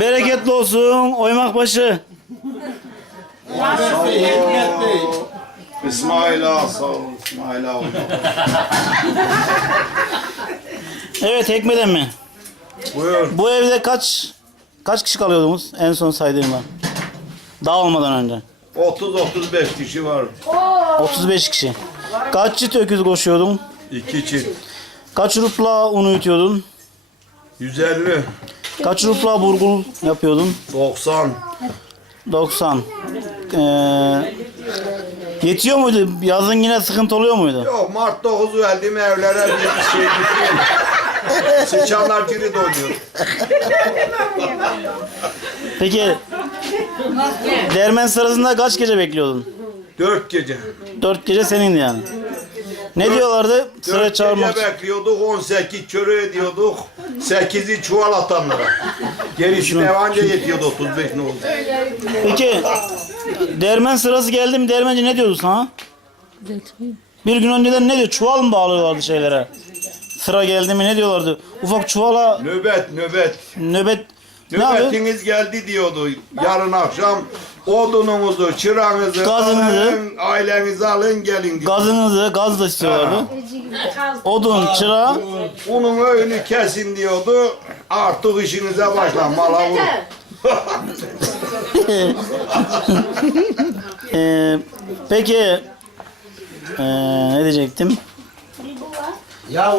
Bereketli olsun oymak başı. İsmail Ağa sağ ol. İsmail Ağa. Evet Ekmeden mi? Buyur. Bu evde kaç kaç kişi kalıyordunuz en son saydığımda? Dağılmadan önce. 30-35 kişi var. 35 kişi. Kaç çift öküz koşuyordun? İki çift. Kaç rupla un ütüyordun? 150. Kaç rupla burgul yapıyordun? 90. 90. Ee, yetiyor muydu? Yazın yine sıkıntı oluyor muydu? Yok Mart 9'u verdim evlere bir şey bitiyor. Sıçanlar geri doluyor. Peki dermen sırasında kaç gece bekliyordun? 4 gece. 4 gece senindi yani. Ne diyorlardı? Sıra 4 çağırmak gece için. bekliyorduk, 18 çörü ediyorduk. 8'i çuval atanlara. Gerisi de anca yetiyordu 35 ne oldu? Peki dermen sırası geldi mi dermenci ne diyordu sana? Bir gün önceden ne diyor? Çuval mı bağlıyorlardı şeylere? Sıra geldi mi ne diyorlardı? Ufak çuvala Nöbet nöbet. nöbet? Nöbetiniz geldi diyordu. Yarın akşam odununuzu, çırağınızı Gazınızı. alın, ailenizi alın gelin diyor. Gazınızı, gaz da istiyorlardı. Odun, çırağı. Bunun öğünü kesin diyordu. Artık işinize başlan mala vur. Ee, peki ee, ne diyecektim?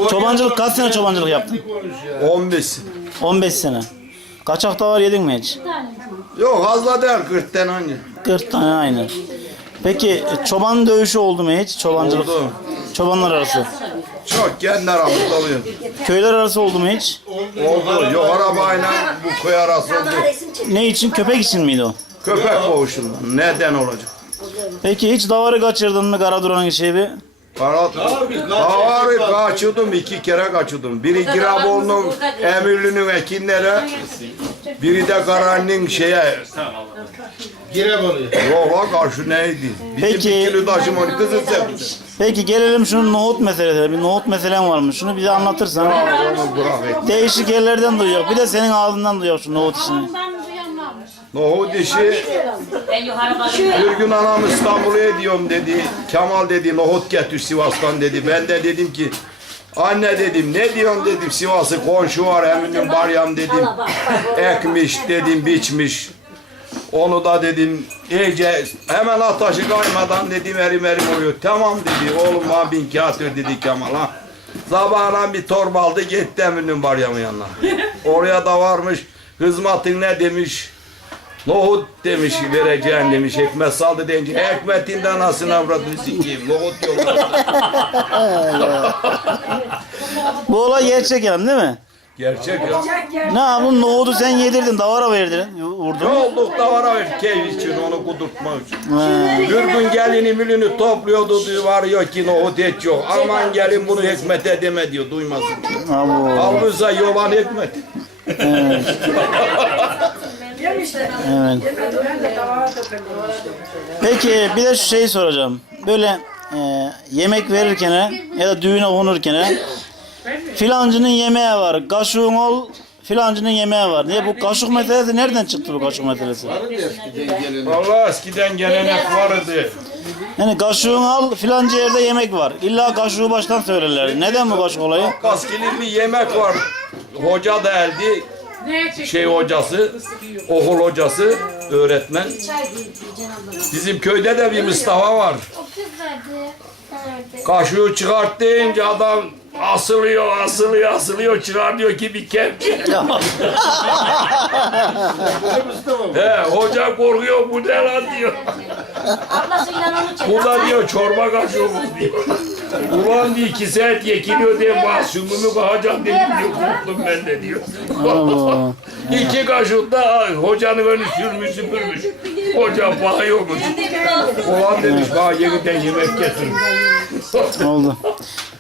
Çobancılık kaç sene çobancılık yaptın? 15. 15 sene. Kaçak da var yedin mi hiç? Yok fazla değil 40 tane anne. 40 tane aynı. Peki çoban dövüşü oldu mu hiç? Çobancılık. Oldu. Çobanlar arası. Çok kendi aramızda oluyor. Köyler arası oldu mu hiç? Oldu. Yok arabayla bu köy arası oldu. Ne için? Köpek için miydi o? Köpek boğuşundan. Neden olacak? Peki hiç davarı kaçırdın mı Karaduran'ın şeyi bir? Karat, davarı kaçırdım iki kere kaçırdım. Biri Giraboğlu'nun Emirli'nin ekinlere, biri de Karan'ın şeye. Girebalı'ya. Yok lan karşı neydi? Bizim Peki. bir kilo kızı. Peki gelelim şunun nohut meselesine. Bir nohut meselen varmış. Şunu bize anlatırsan. Onu bırak et. Değişik yerlerden duyuyor. Bir de senin ağzından duyuyor şu nohut işini. Nohut işi bir gün anam İstanbul'a ediyorum dedi. Kemal dedi nohut getir Sivas'tan dedi. Ben de dedim ki Anne dedim ne diyorsun dedim Sivas'ı komşu var eminim baryam dedim. Ekmiş dedim biçmiş. Onu da dedim iyice hemen ataşı kaymadan dedim erim erim oluyor. Tamam dedi oğlum bana bin kağıt ver dedi Kemal ha. Sabahına bir torba aldı gitti eminim baryamın yanına. Oraya da varmış hizmetin ne demiş. Nohut demiş vereceğin demiş. Ekmek saldı deyince ekmetinden anasını avradını sikeyim. Nohut yok. Bu olay gerçek yani değil mi? Gerçek ya. Ne yaptın? Nohudu sen yedirdin, davara verdin. Vurdun. Yolluk da var ver keyif için onu kudurtmak için. Ha. Bir gün gelini mülünü topluyordu diyor var yok ki nohut et yok. Aman gelin bunu hikmete deme diyor duymasın. Abo. Almışsa hikmet. Evet. Peki bir de şu şeyi soracağım. Böyle e, yemek verirken ya da düğüne konurken filancının yemeği var. Kaşığın ol filancının yemeği var. Niye bu kaşık meselesi nereden çıktı bu kaşık meselesi? Vallahi eskiden gelenek vardı. Yani kaşığını al filanca yerde yemek var. İlla kaşığı baştan söylerler. Neden bu kaşık olayı? Kaskilin bir yemek var. Hoca da eldi. Şey hocası, okul hocası, öğretmen. Bizim köyde de bir Mustafa var. Kaşığı çıkart deyince adam asılıyor, asılıyor, asılıyor. Çıkar diyor ki bir kepçe. He, hoca korkuyor bu ne lan diyor. Bu da diyor çorba kaşığı diyor. Ulan diyor iki saat yekiliyor diye mahsumumu bakacağım dedim diyor. Korktum ben de diyor. İki kaşık da ay, hocanın önü sürmüş süpürmüş. Hoca bakıyormuş. Ulan demiş bana yeniden yemek getir. Oldu.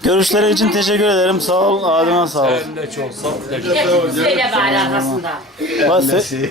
Görüşleri için teşekkür ederim. Sağ ol. Adına sağ ol. Sen de çok sağ ol. Söyle bari arkasında. Bak, se-